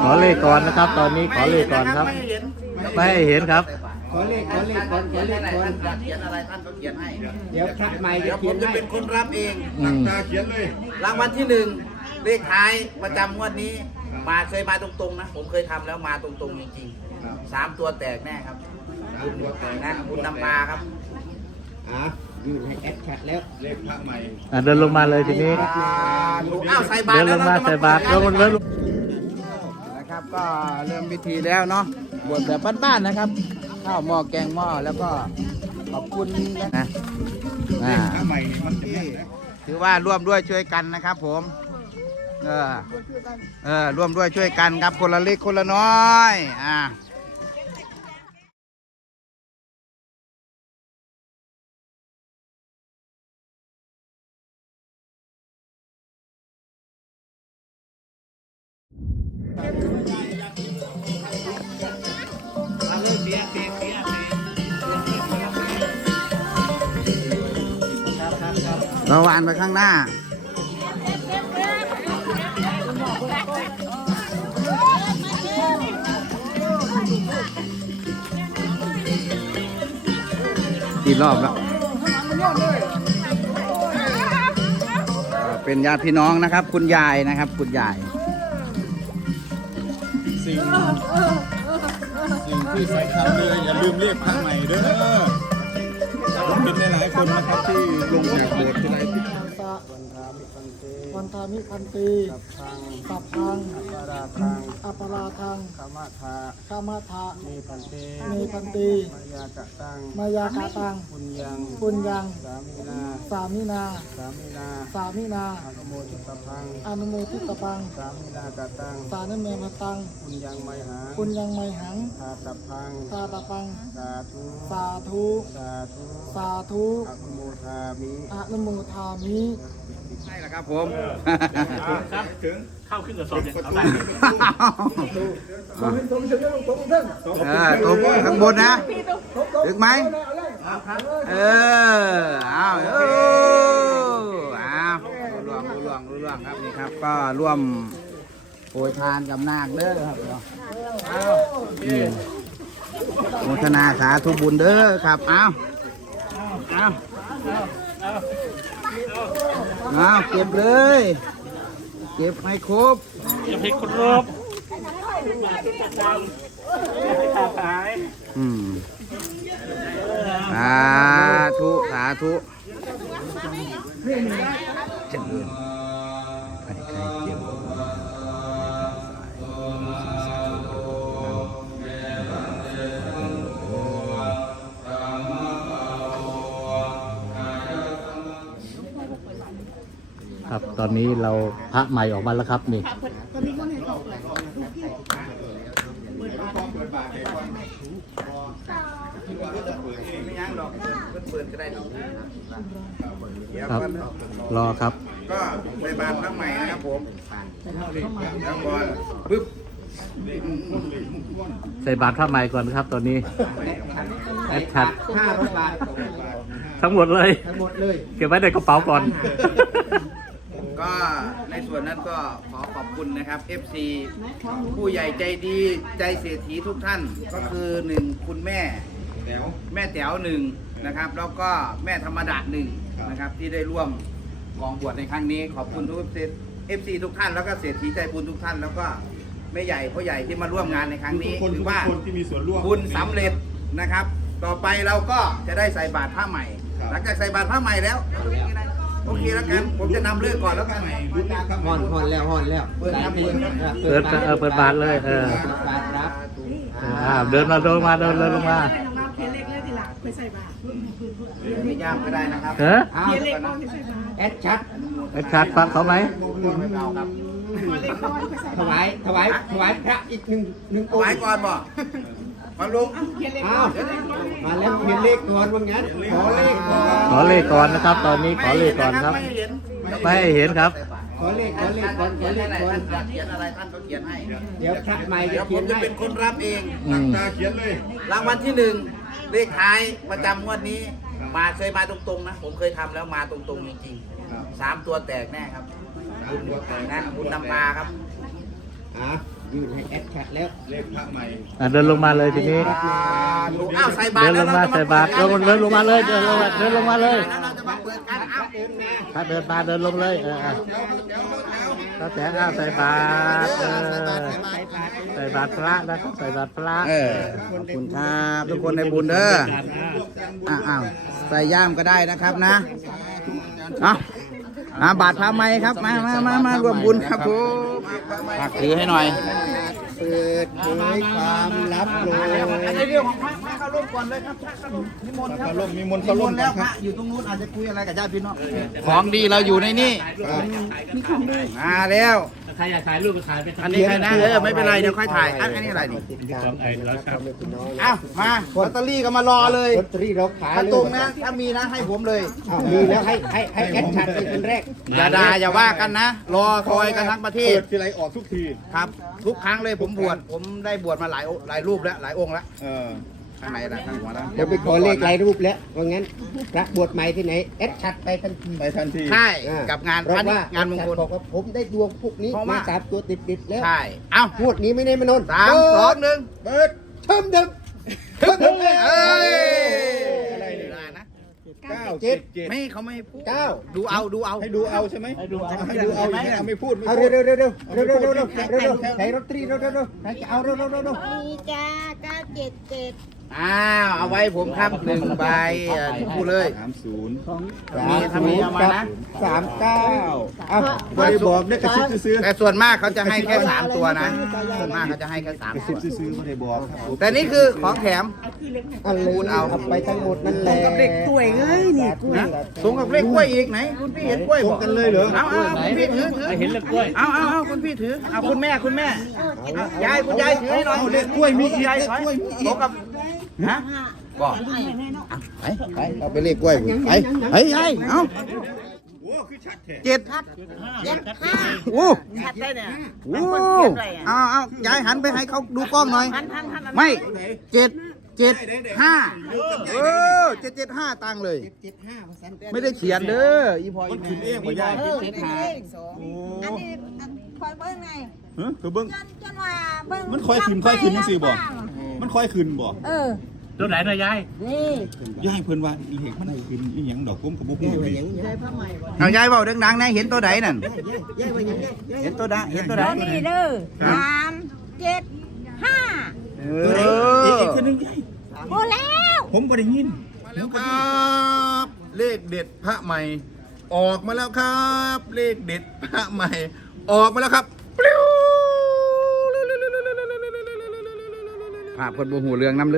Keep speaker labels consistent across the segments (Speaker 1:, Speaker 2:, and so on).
Speaker 1: ขอเลขก่อนนะครับ ตอนนี้ขอเลขก่อนครับ ไม่ให้เห็นครับ
Speaker 2: ขอเลขก่อนขอเลขก่อน
Speaker 3: ท่านเขียนอะไรท่านก็เขียนให้
Speaker 2: เดี๋ยวพระใหม่
Speaker 3: เดี๋
Speaker 2: จะ
Speaker 3: ยวผ
Speaker 2: เขีย
Speaker 3: ม
Speaker 2: น
Speaker 3: จะ
Speaker 2: ให้
Speaker 3: เป็นคนรับเอง
Speaker 1: อืม
Speaker 4: ตาเขียนเลย
Speaker 3: รางวัลที่หนึ่งเลขท้ายประจำงวดนี้ มาเคยมาตรงๆนะผมเคยทำแล้วมาตรงๆจริงๆ3 ตัวแตกแน่ครับนะคุณนำมาครับ
Speaker 2: ยื่นให้แอดชัดแล้ว
Speaker 4: เลขพระใหม่
Speaker 1: เดินลงมาเลยทีนี้
Speaker 3: อ้าวใส่บาต
Speaker 1: เดิ
Speaker 3: ร
Speaker 1: นล
Speaker 3: แล้ว
Speaker 1: ง
Speaker 3: เรา
Speaker 1: มา
Speaker 3: จะ
Speaker 1: ใส่บาตรลงมาเลย
Speaker 3: นะครับก็เริ่มพิธีแล้วเนาะบวชแบบบ้านๆนะครับข้าวหม้อแกงหม้อแล้วก็ขอบคุณนะ
Speaker 4: เลขพระใหม่นี่มันจะแม่นนะ
Speaker 3: ถือว่าร่วมด้วยช่วยกันนะครับผมร่วมด้วยช่วยกันครับคนละเล็กคนละน้อยเราวานไปข้างหน้ากี่รอบแล้วเป็นญาติพี่น้องนะครับ คุณยายนะครับ คุณยาย
Speaker 4: สิ่งที่สำคัญเลยอย่าลืมเลขพระใหม่เด้อผมเห็นหลายๆคนนะครับที่ลงจากโบสถ์ที่ไรที่
Speaker 5: วันทามิพันตีสัพพังอัปราทังกามะทะเมพันตีมายากะตังปุญญังสามินาอนุโมทิตปังสานิเมมตังปุญญังไมหังทาตปังสาธุอนุโมทามิ
Speaker 3: ใช่แล้วครับผม
Speaker 4: ครับถึง
Speaker 6: เข้าขึ้นกับสอบเนี่ยเอาได้
Speaker 3: ตัวข้างบนนะถึงไหมเอารู้เรื่องครับนี่ครับก็ร่วมโปรยทานกับนาคเด้อครับโมทนาสาธุบุญเด้อครับเอาเก็บเลย เก็บให้ครบ
Speaker 6: อย่าไปครบขาย
Speaker 3: สาธุเจริญใครเจ็บ
Speaker 1: ครับตอนนี้เราพระใหม่ออกมาแล้วครับนี่
Speaker 3: ไม่ยั้งหรอกเปิดก็ได้ดอกเดี๋ยว
Speaker 1: ครับ
Speaker 3: ก็
Speaker 1: รอครับ
Speaker 3: ก็ไปบานพระใหม่นะครับผมแล้วก่อนปึ๊บ
Speaker 1: ใส่บาตรพระใหม่ก่อนครับตอนนี้แอดชัด
Speaker 2: 500 บาท
Speaker 1: ทั้งหมดเลย
Speaker 2: ทั้งหมดเลย
Speaker 1: เก็บไว้ในกระเป๋าก่อน
Speaker 3: ก็ในส่วนนั้นก็ขอขอบคุณนะครับ FC ผู้ใหญ่ใจดีใจเศรษฐีทุกท่านก็คือ1คุณแม่แต๋ว1นะครับแล้วก็แม่ธรรมดา1นะครับที่ได้ร่วมกองบวชในครั้งนี้ขอบคุณทุก FC ทุกท่านแล้วก็เศรษฐีใจบุญทุกท่านแล้วก็แม่ใหญ่พ่อใหญ่ที่มาร่วมงานในครั้งนี้ถือว่า
Speaker 4: คนที่มีส่วนร่วม
Speaker 3: บุญสำเร็จนะครับ ต่อไปเราก็จะได้ใส่บาตรผ้าใหม่ หลังจากใส่บาตรผ้าใหม่แล้วโอเคแล้วกันผมจะนำเลิกก่อนแล้วกัน
Speaker 2: ห่อนแล้ว
Speaker 3: เปิดครับ
Speaker 1: เปิดบาตรเลย
Speaker 2: บาทรับ
Speaker 1: เดินลงมา
Speaker 7: เขียนเลขเลยทีหลังไปใส่บาตร
Speaker 3: ไม่ยากก็ได้นะครับ
Speaker 1: เฮ้ย
Speaker 7: เขียนเลขก่อนไปใส่บาตร
Speaker 2: แอดชัด
Speaker 1: แอดชัดฟังเขาไหม
Speaker 3: เราครับ
Speaker 7: ขอเลขก่อนไปใส่
Speaker 2: ถ
Speaker 7: บาตร
Speaker 2: วายพระอีกหนึ่ง
Speaker 3: ถวายก่อนบ่ฟังลุง
Speaker 7: เขียนเลข
Speaker 2: อ้า
Speaker 7: ก่อ
Speaker 2: วน มาแล้วเขียนเลขก่อนว่างั้นขอเลขก่อน
Speaker 1: ขอเลขก่อนนะครับ ตอนนี้ขอเลขก่อนครับ
Speaker 3: ไม่เห็น
Speaker 1: ไม่ให้เห็นครับ
Speaker 2: ขอเลขก่อน
Speaker 3: ท่านเขียนอะไรท่านก็เขียนให้
Speaker 2: เดี๋ยวพระใหม่
Speaker 3: เดี๋
Speaker 2: จะ
Speaker 3: ยวผ
Speaker 2: เขีย
Speaker 3: ม
Speaker 2: น
Speaker 3: จะ
Speaker 2: ให้
Speaker 3: เป็นคนรับเอง
Speaker 4: ตาเขียนเลย
Speaker 3: รางวัลที่หนึ่งเลขท้ายประจำงวดนี้ มาเคยมาตรงๆนะผมเคยทำแล้วมาตรงๆจริงๆ3 ตัวแตกแน่ครับบุญนำมาครับ
Speaker 2: ยื่นให้แอดชัดแล้ว
Speaker 4: เลขพระใหม่
Speaker 1: เดินลงมาเลยทีนี้
Speaker 3: อ้าวใส่บาต
Speaker 1: เดิ
Speaker 3: ร
Speaker 1: นล
Speaker 3: แล้ว
Speaker 1: งมาใส่บาตรเดินลงมาเลยเดินลงมาเลย
Speaker 3: แล้วเราจะมาเปิดกันอ้าว
Speaker 1: ถ้าเดินมาเดินลงเลยถ้าแต่ใส่บาตรใส่บาตรพระนะครับใส่บาตรพระ
Speaker 3: ขอบคุณครับทุกคนในบุญเด้ออ้าวใส่ย่ามก็ได้นะครับนะบาทพระไหมครับมารวมบุญครับผมฝากถือให้หน่อย
Speaker 2: เปิดเผยความลับเลย
Speaker 3: ในเรื่องของพระเข้าร่วมก่อนเลยครับนิมนต์ครับ
Speaker 4: มีมนต์เข้าร่วม
Speaker 3: แล้วพระอยู่ตรงนู้นอาจจะคุยอะไรกับญาติพี่น้องของดีเราอยู่ในนี่มาแล้ว
Speaker 6: ใครอยากถ่ายรูปก็ถ่ายไป
Speaker 3: อันนี้ใครนะไม่เป็นไรเดี๋ยวค่อยถ่ายอันนี้อะไรนี่
Speaker 2: ติดตามนะครับพี่น้อง
Speaker 3: อ้าวมาลอตเตอรี่ก็มารอเลย
Speaker 2: ลอตเตอรี่เราขาย
Speaker 3: ถ้า
Speaker 2: เลย
Speaker 3: ตรงนะถ้ามีนะให้ผมเลย
Speaker 2: มีแล้วให้แอดชัดเป็นคนแรก
Speaker 3: อย่าด่าอย่าว่ากันนะ รอคอยกันทั้งประเทศ
Speaker 4: เปิดทีไรออกทุกที
Speaker 3: ครับ ทุกครั้งเลยผมบวชผมได้บวชมาหลายรูปแล้วหลายองค์แล้ว ข้างในล่ะข้างหัวแล้ว
Speaker 2: เดี๋ยวไปขอเลขรายรูปแล้วว่างั้นพระบวชใหม่ที่ไหนแอดชัดไปทันที
Speaker 4: ไปทันที
Speaker 3: ใช่กับงาน
Speaker 2: เพราะว่าง
Speaker 3: านมงคล
Speaker 2: บอกว่าผมได้ดวงพวกนี้
Speaker 3: เพราะว่า
Speaker 2: มา3 ตัวติดแล้ว
Speaker 3: ใช่เอ้าง
Speaker 2: วดนี้ไม่ได้มานนท์
Speaker 3: 3 2 1
Speaker 2: เปิดเทิมเดิม
Speaker 3: เอ้ย
Speaker 2: อะไร
Speaker 3: เว
Speaker 2: เนี่ย
Speaker 3: ลานะ
Speaker 4: 9
Speaker 3: ไม่เขาไม่พูด
Speaker 2: 9
Speaker 3: ดูเอา
Speaker 4: ให้ดูเอาใช่ไหมให้ดูเอาอย่างนี้ไม่พูด
Speaker 2: เอาเร็วเร็วเร็วเร็วเร็วเร็วเร็วเร็วเร็วใส่รถตรีเร็วเร็วเร็วใครจะเอาเร็วเร็วเร็วเร็ว
Speaker 7: มีจ้า977
Speaker 3: อ้าวเอาไว้ผมครับ1 ใบพูดเลย
Speaker 4: 30
Speaker 3: มีทำมีเอามานะ
Speaker 2: 39เอา
Speaker 4: บริบอกได้กระซิบซื้อ
Speaker 3: แต่ส่วนมากเขาจะให้แค่3 ตัวนะส่วนมากเขาจะให้แค่3 ตัว
Speaker 4: ซื้อไม่ได้บอกครับ
Speaker 3: แต่นี่คือของแถม
Speaker 2: อันเลยเอาไปทั้งหมดนั่นแหละ
Speaker 3: กับเด็กกล้วยเอ้ยนี่กล้วยตรงกับเลขกล้วยอีกไหนคุณพี่เห็นกล้วยบอก
Speaker 4: กันเลยเหรอ
Speaker 3: เอาคุณพี่ถือ
Speaker 6: เห็นเลยกล้วย
Speaker 3: เอาคุณพี่ถือเอาคุณแม่ยายคุณยายถือให้หน่อย
Speaker 4: เลขกล้วยมีอีก
Speaker 3: ยาย
Speaker 4: เลขกล้วยมีอีก
Speaker 3: ตรงกับฮะบอกไปเอาไปเลขกล้วยไปยายเอา
Speaker 4: โอ้คือชัดแท้
Speaker 3: 7โอ้ชัดได้เนี่ยโอ้เอายายหันไปให้เขาดูกล้องหน่อยไม่775 ตังค์เลย ไม่ได้เขียนเด้ออีพออี
Speaker 4: ขึ้นเองบ่ยาย
Speaker 7: อันนี้คอยเบิ้งไง
Speaker 4: ฮะคือเบิ้ง
Speaker 7: จนว่าเบิ้ง
Speaker 4: มันค่อยขึ้นจังซี่บ่มันค่อยขึ้นบ่
Speaker 6: ตัวไหนนะยาย
Speaker 4: ยายเพิ่นว่าเลขมันขึ้นอีหยังดอกผมก็บ่ฮู้เลย
Speaker 3: เอายายเบาดังๆนะเห็นตัวไหนนั่นเห็นตัวใดเห็นตัวใด
Speaker 7: นี่เด้อ375
Speaker 4: อีกคนนึง
Speaker 7: โอ้แล้ว
Speaker 4: ผมบ่ได้ยิน
Speaker 3: มาแล้วครับเลขเด็ดพระใหม่ ออกมาแล้วครับ เลขเด็ดพระใหม่ ออกมาแล้วครับปลิวภาพคนบูหูเรืองน้ำเลย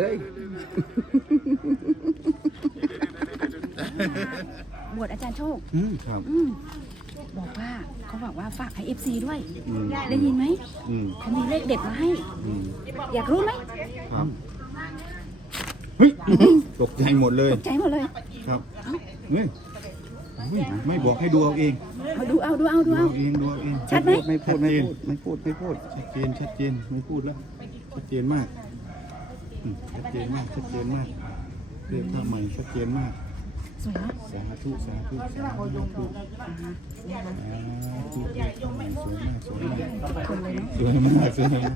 Speaker 8: บวชอาจารย์โชค
Speaker 4: ครับ
Speaker 8: บอกว่าเขาบอกว่าฝากให้ FC ด้วย ได้ยินไหมเขามีเลขเด็ดมาให้ อยากรู้ไหม
Speaker 4: ครับเฮ้ยตกใจหมดเลย
Speaker 8: ตกใจหมดเลย
Speaker 4: ครับเฮ้ยไม่บอกให้ดูเอาเอง
Speaker 8: เอาดูเอาดูเอาดูเอา
Speaker 4: เองดูเอาเอง
Speaker 8: ชัดไหม
Speaker 4: ไม่พูดไม่พูดชัดเจนไม่พูดแล้วชัดเจนมากชัดเจนมากเรียกข้าใหม่ชัดเจนมาก
Speaker 8: สวยเนาะ
Speaker 4: สาธุสาธุสาธุสวยมากสวยมากสวยมาก